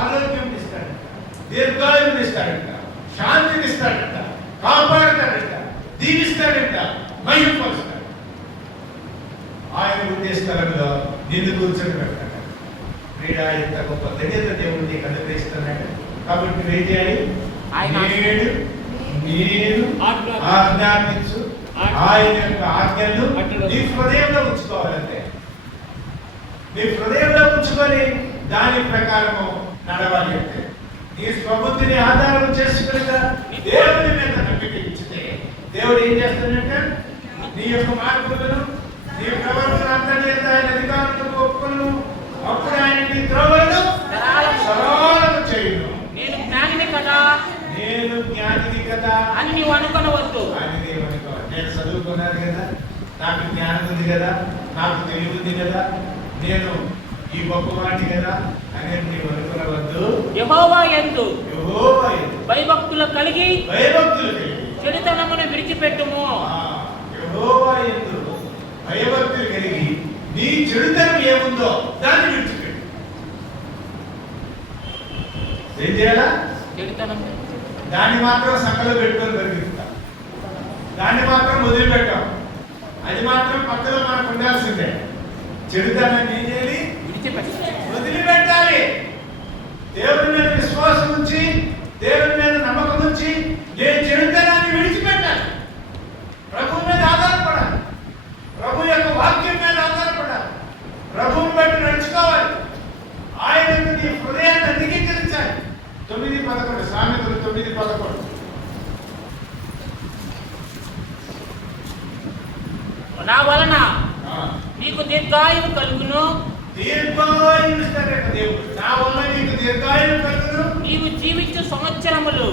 ఆరోగ్యం ఇస్తాడంట, దీర్ఘాయువుని ఇస్తాడంట, శాంతిని ఇస్తాడంట, కాపాడతాడంట, దీవిస్తాడంట, మహిమపరుస్తాడు. ఆయన ఉద్దేశంలో నిన్ను కూర్చొని పెడతాడు. క్రీడా ఎంత గొప్ప ధన్యత దేవుడు నీకు అనుగ్రహిస్తున్నాడు. కాబట్టి నువ్వేం చేయాలి? నేను ఆజ్ఞాపించు ఆయన యొక్క ఆజ్ఞలను నీ హృదయంలో ఉంచుకోవాలంటే, నీ హృదయంలో ఉంచుకొని దాని ప్రకారము నడవాలి. అంటే నీ స్వబుద్ధిని ఆధారం చేసుకుని దేవుని మీద నమ్మిక ఇచ్చితే దేవుడు ఏం చేస్తాడంటే నీ యొక్క మార్పులను, నీ ప్రవర్తన అంతటి ఆయన అధికారులకు ఒప్పులను. అప్పుడు ఆయన నీ త్రోవలను సరళము చేయును. నేను జ్ఞానిని కదా అని నీవు అనుకొనవద్దు. నేను చదువుకున్నాను కదా, నాకు జ్ఞానం ఉంది కదా, నాకు తెలివి ఉంది కదా, నేను ఈ గొప్పవాటి కదా అని నీవు అనుకునవద్దు. యెహోవా యందు భయభక్తులు కలిగి చెడుతనమును విడిచిపెట్టుము. యెహోవా యందు భయభక్తులు కలిగి నీ చెడుతనం ఏముందో దాన్ని విడిచిపెట్టు. ఏం చేయాలా? చెడుతనం దాన్ని మాత్రం సంకలో పెట్టుకొని పరిగెత్తుతాం, దాన్ని మాత్రం వదిలిపెట్టాం. అది మాత్రం పక్కన మనకు ఉండాల్సిందే. చెడుతనాన్ని ఏం చేయాలి? వదిలిపెట్టాలి. దేవుని మీద విశ్వాసం ఉంచి, దేవుని మీద నమ్మకం ఉంచి, నేను చెడుతనాన్ని విడిచిపెట్టాలి. ప్రభువు మీద ఆధారపడాలి. నీకు దీర్ఘాయువు కలుగును. దీర్ఘాయువు ఇస్తాడట దేవుడు. నా వల్ల నీకు దీర్ఘాయువు కలుగును. నీవు జీవించు సంవత్సరములు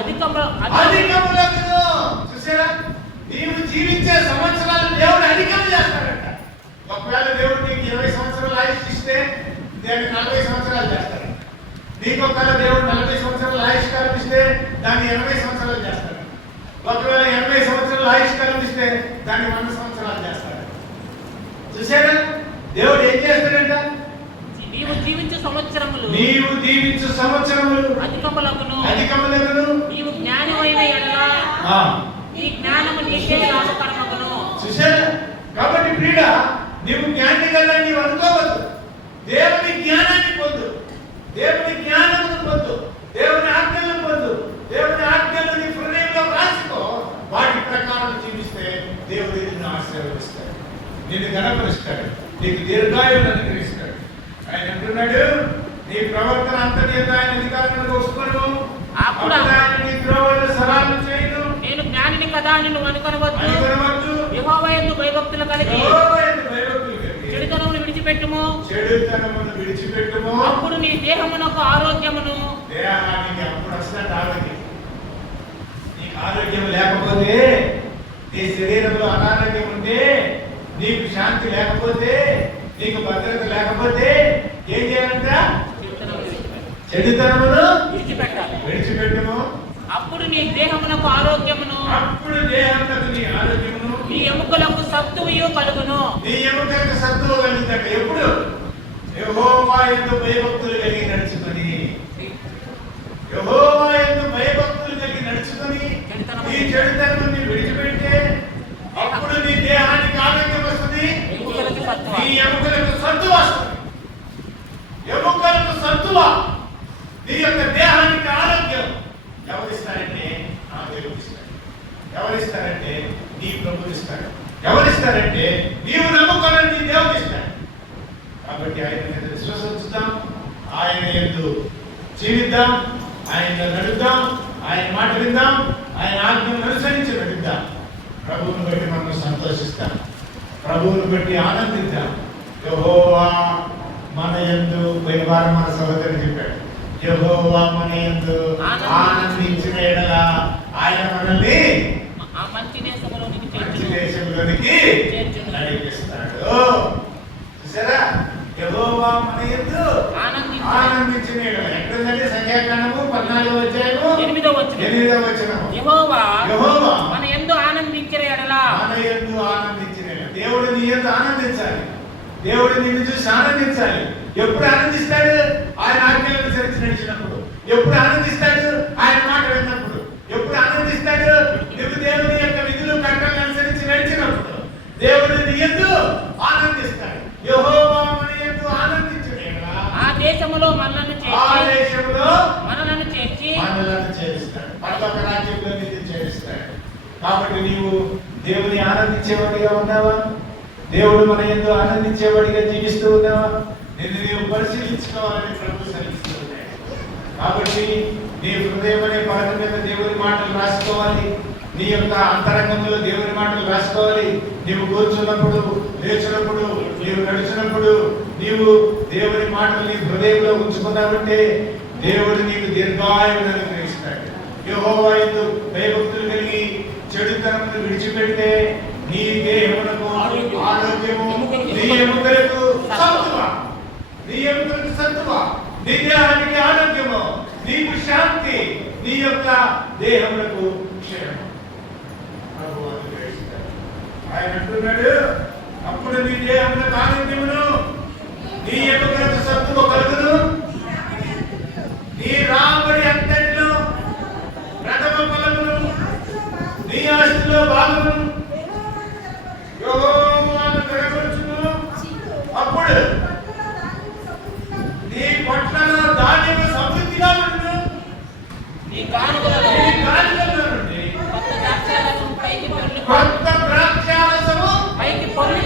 అధికములగును. చూసారా, నీవు జీవించే సంవత్సరాలు దేవుడు అధికం చేస్తాడట. ఒకవేళ దేవుడు నీకు 20 సంవత్సరాలు ఆయుష్ ఇస్తే దాన్ని 40 సంవత్సరాలు చేస్తాడు. నీకు ఒకవేళ దేవుడు 40 సంవత్సరాల ఆయుష్కాలం ఇస్తే దాన్ని 80 సంవత్సరాలు చేస్తాడు. ఒకవేళ 80 సంవత్సరాల ఆయుష్కాలం ఇస్తే దాన్ని 100 సంవత్సరాలు చేస్తాడు. చూసారా, దేవుడు ఏం చేస్తాడంట? నీవు జీవించు సంవత్సరములు అధికములగును. నీవు జ్ఞానమైన ఎడల నీ జ్ఞానము నీకే లాభకరమగును. చూసారా, కాబట్టి ప్రియుడ, నీవు జ్ఞాని కదా నీవు అనుకోవద్దు. దేవుని జ్ఞానాన్ని పొందు, దేవుని జ్ఞానమును పొందు, దేవుని ఆజ్ఞలను పొందు. దేవుని ఆజ్ఞలను నీ హృదయంలో రాసుకో. వాటి ప్రకారం జీవిస్తే దేవుడు నిన్ను ఆశీర్వదిస్తాడు, నిన్ను గణపరుస్తాడు, నీకు దీర్ఘాయువును అనుగ్రహిస్తాడు. ఆయన అంటున్నాడు, నీ ప్రవర్తన అంతటి ఆయన అధికారంలో వస్తున్నాను, అప్పుడు ఆయన నీ త్రోవలను సరళం చేయను. నేను జ్ఞానిని కదా అని నువ్వు అనుకొనవద్దు. యెహోవా యందు భయభక్తులు కలిగి చెడుతనమును విడిచిపెట్టుము. అప్పుడు నీ దేహమునకు ఆరోగ్యమును. దేహానికి అప్పుడు వస్తున్నట్టు ఆరోగ్యం. నీకు ఆరోగ్యం లేకపోతే, నీ శరీరంలో అనారోగ్యం ఉంటే, నీకు శాంతి లేకపోతే, నీకు భద్రత లేకపోతే ఏం చేయాలంట? చెడుతనమును విడిచిపెట్టుము. అప్పుడు నీ దేహమునకు ఆరోగ్యమును. అప్పుడు దేహమునకు నీ ఆరోగ్యమును. నీ ఎముకలకు సత్తువయు కలుగును. నీ ఎముకలకు సత్తువ కలుగుతాడు. ఎప్పుడు? యెహోవా యందు భయభక్తులు కలిగి నడుచుకొని, యెహోవా యందు భయభక్తులు కలిగి నడుచుకొని నీ చెడుతనమును విడిచిపెడితే అప్పుడు నీ దేహానికి ఆరోగ్యం వస్తుంది, నీ ఎముకలకు సత్తువ వస్తుంది. ఎముకలకు సత్తువ, నీ యొక్క దేహానికి ఆరోగ్యం ఎవరిస్తారంటే ఆ దేవుడు ఇస్తాడు. ఎవరిస్తారంటే నీ ప్రభువు ఇస్తాడు. ఎవరిస్తారంటే నీవు నమ్ముకోవాలని నీ దేవుడు ఇస్తాడు. కాబట్టి ఆయన మీద విశ్వసించుదాం, ఆయన యందు జీవిద్దాం, ఆయనలో నడుద్దాం, ఆయన మాట విందాం, ఆయన ఆజ్ఞను అనుసరించి నడుద్దాం. ప్రభువును బట్టి మనం సంతోషిస్తాం, ప్రభువును బట్టి ఆనందిద్దాం. యెహోవా మన యందు పోయినవారం మన సహోదరుడు చెప్పాడు, యెహోవా మన యందు ఆనందించిన ఎడల ఆయన మనల్ని మంచి దేశంలోనికి నడిపిస్తాడు. చూసారా, యెహోవా మన యందు ఆనందించిన ఎడల. ఎక్కడుందంటే సంఖ్యాకాండము 14వ అధ్యాయము 8వ వచనము. యెహోవా మన యందు ఆనందించిన ఎడల. దేవుడు నీ యందు ఆనందించాలి. దేవుడు నిన్ను చూసి ఆనందించాలి. ఎప్పుడు ఆనందిస్తాడు? ఆయన ఆజ్ఞలను అనుసరించి నడిచినప్పుడు. ఎప్పుడు ఆనందిస్తాడు? ఆయన మాట విన్నప్పుడు. ఎప్పుడు ఆనందిస్తాడు? నువ్వు దేవుని యొక్క విధులు కట్టలను అనుసరించి నడిచినప్పుడు దేవుడు నీ యందు ఆనందిస్తాడు. యెహోవా మన యందు ఆనందించును. ఆ దేశములో మనలను చేరుస్తాడు. పరలోక రాజ్యంలో నిన్ను చేరుస్తాడు. కాబట్టి నీవు దేవుని ఆనందించేవాడిగా ఉన్నావా? దేవుడు మన యందు ఆనందించేవాడిగా జీవిస్తూ ఉన్నావా? నిన్ను నీవు పరిశీలించుకోవాలని ప్రభు సలహిస్తున్నాడు. కాబట్టి నీ హృదయం అనే పలక మీద దేవుని మాటలు రాసుకోవాలి. నీ యొక్క అంతరంగంలో దేవుని మాటలు రాసుకోవాలి. నీవు కూర్చున్నప్పుడు, లేచినప్పుడు, నీవు నడిచినప్పుడు నీవు దేవుని మాటలు నీ హృదయంలో ఉంచుకున్నావంటే దేవుడు నీకు దీర్ఘాయువును అనుగ్రహిస్తాడు. యెహోవా యందు భయభక్తులు కలిగి చెడుతనమును విడిచిపెడితే నీ దేహమునకు ఆరోగ్యము, నీ ఎముకలకు సత్తువ, నీ ఎముకలకు సత్తువ, నీ దేహానికి ఆరోగ్యము, నీకు శాంతి, నీ యొక్క దేహమునకు క్షేమం. ప్రభువు అనుగ్రహిస్తాడు. ఆయన అంటున్నాడు, అప్పుడు నీ దేహమునకు ఆరోగ్యమును, నీ ఎముకలకు సత్తువ కలుగును, నీ రాబడి అంతటిలో ప్రథమ ఫలమును, నీ ఆస్తిలో భాగమును యెహోవాను కనపరచును. అప్పుడు నీ పొట్లలో ధాన్యము సమృద్ధిగా ఉండును. నీ గానుగలలో నుండి కొత్త ద్రాక్షారసము పైకి పొర్లి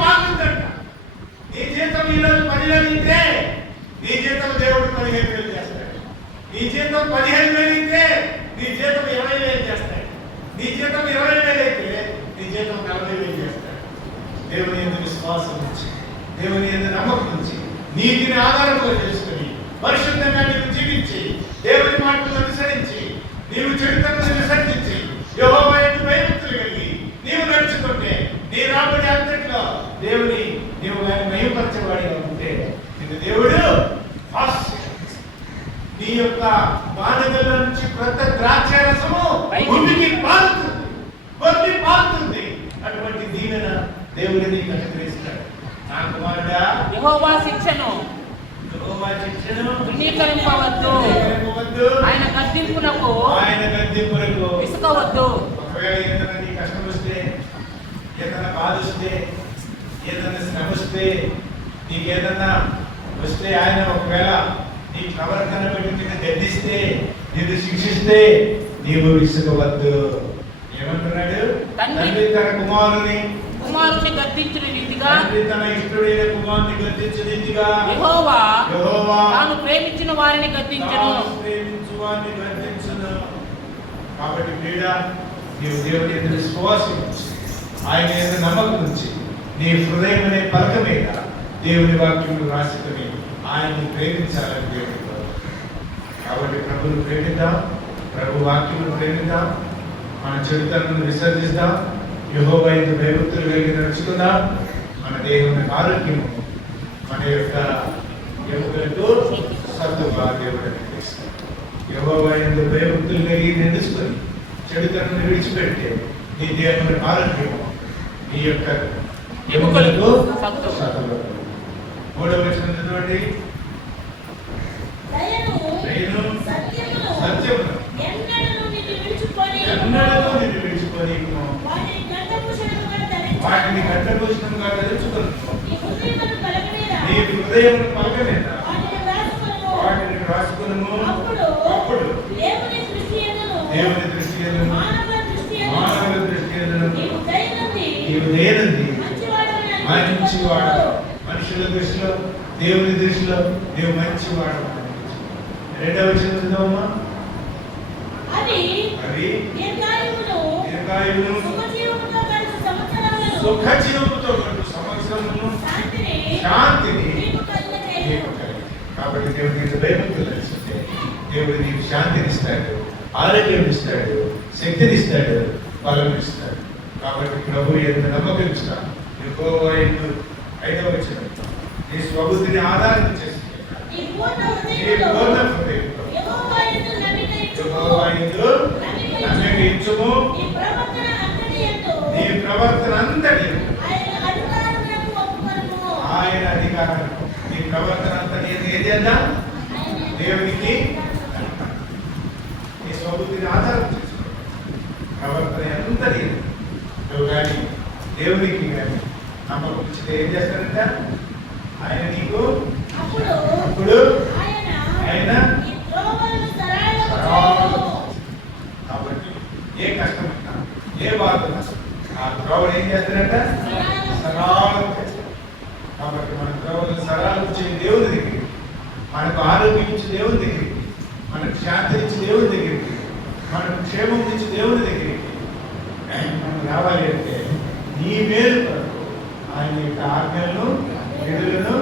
పారుతుందంట. నీ జీతం ఈరోజు 10,000 ఇస్తే నీ జీతం దేవుడు 15,000 చేస్తాడు. నీ జీతం 15,000 ఇస్తే నీ జీతం 20,000 చేస్తాడు. నీ జీతం 20,000 అయితే నీ జీతం దేవుని యందు విశ్వాసం ఉంచి, దేవుని యందు నమ్మకం ఉంచి, నీతిని ఆధారంగా చేసుకుని పరిశుద్ధంగా నీవు జీవించి, దేవుని మాటలను అనుసరించి, నీవు చెడుతనను విసర్జించి, యెహోవా యందు భయభక్తులు కలిగి నీవు నడుచుకుంటే నీ రాబడి అంతట్లో దేవుని నీవు మహిమపరచబడిగా ఉంటే నిన్ను దేవుడు నీ యొక్క బాధల నుంచి కొత్త ద్రాక్షారసము భూమికి పారుతుంది, కొద్ది పారుతుంది. అటువంటి దీవెన దేవుడు నీకు అనుగ్రహిస్తాడు. నా కుమారుడా, యెహోవా శిక్షను తృణీకరింపవద్దు, ఆయన గద్దింపునకు విసుకవద్దు. ఒకవేళ ఏదైనా నీ కష్టం వస్తే, ఏదైనా బాధ వస్తే, ఏదైనా శ్రమ వస్తే, నీకేదన్నా వస్తే, ఆయన ఒకవేళ నీ ప్రవర్తన బట్టి నిన్ను గద్దిస్తే, నిన్ను శిక్షిస్తే నీవు విసుగవద్దు. ఏమంటున్నాడు? తండ్రి తన కుమారుని గద్దించిన రీతిగా, తండ్రి తన ఇష్టడైన కుమారుని గద్దించిన రీతిగా యెహోవా తాను ప్రేమించిన వారిని గద్దించును. కాబట్టి ప్రియుడ, నీవు దేవుని యందు విశ్వాసం ఉంచి, ఆయన యందు నమ్మకం ఉంచి, నీ హృదయం అనే పలక మీద దేవుని వాక్యములు రాసుకుని ఆయన్ని ప్రేమించాలని దేవుని కోరుతాడు. కాబట్టి ప్రభువును ప్రేమిద్దాం, ప్రభు వాక్యమును ప్రేమిద్దాం, మన చెడుతనను విసర్జిద్దాం, యెహోవా యందు భయభక్తులు కలిగి నడుచుకుందాం. మన దేవుని ఆరోగ్యము, మన యొక్క ఎముకలకు సత్తుగా దేవుడు అనుగ్రహిస్తాడు. యెహోవా యందు భయభక్తులు కలిగి నడుచుకొని చెడుతనను విడిచిపెట్టే నీ దేవుని ఆరోగ్యము, నీ యొక్క ఎముకలకు సత్తుగా. మూడవ వచనం చదవండి. దయను సత్యమును ఎన్నడూ నిన్ను విడిచిపోని వాటిని కంఠభూషణంగా ధరించుకొని నీ నీ హృదయమును పలక మీద వాటిని రాసుకొనుము. అప్పుడు దేవుని దృష్టి యందు మానవ దృష్టి యందు నీవు లేనంది మంచివాడు. మనుషుల దృష్టిలో, దేవుని దృష్టిలో నీవు మంచివాడు. రెండవ వచనం చదవమ్మా. అది దీర్ఘాయువును సుఖజీవముతో గడుపు సంవత్సరమును శాంతిని నీకు కలిగి. కాబట్టి దేవుడు నీకు భయభక్తులు తెలుసుకుంటే దేవుడు నీకు శాంతిని ఇస్తాడు, ఆరోగ్యం ఇస్తాడు, శక్తిని ఇస్తాడు, బలం ఇస్తాడు. కాబట్టి ప్రభు యందు నమ్మకం ఇస్తాడు. యెహోవా యందు, ఐదవ వచనం, నీ స్వబుద్ధిని ఆధారం చేసుకుంటే నీ పూర్ణ యెహోవా యందు నమ్మకయించుము. నీ ప్రవర్తన అంతటి ఆయన అధికారం, నీ ప్రవర్తన అంతటి ఏది అన్నా దేవునికి నీ స్వబుద్ధిని ఆధారం చేసుకో. ప్రవర్తన ఎంతటి నువ్వు కానీ దేవునికి కానీ నమ్మకం ఇచ్చితే ఏం చేస్తారంట? ఆయన నీకు అప్పుడు ఆయన కాబట్టి ఏ కష్టం ఉన్నా, ఏ బాధ ఉన్నా ఆ త్రోవలు ఏం చేస్తారంట? సరళం చేస్తారు. కాబట్టి మన త్రోవలు సరళం ఇచ్చే దేవుని దగ్గరికి, మనకు ఆరోగ్యం ఇచ్చే దేవుని దగ్గరికి, మనకు శాంతి ఇచ్చే దేవుని దగ్గరికి, మనకు క్షేమం ఇచ్చే దేవుని దగ్గరికి మనం రావాలి అంటే నీ మేలు కొరకు ఆయన యొక్క ఆజ్ఞలను, విధులను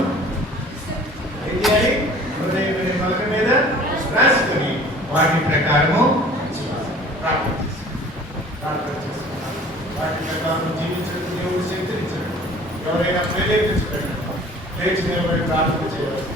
హృదయం పలక మీద రాసుకొని వాటి ప్రకారము ప్రార్థన చేస్తున్నాం. వాటి ప్రకారం జీవించడం దేవుడు శక్తినిచ్చాడు. ఎవరైనా ప్రేరేపించబడిన లేచి నిలబడి ప్రార్థన చేయవచ్చు.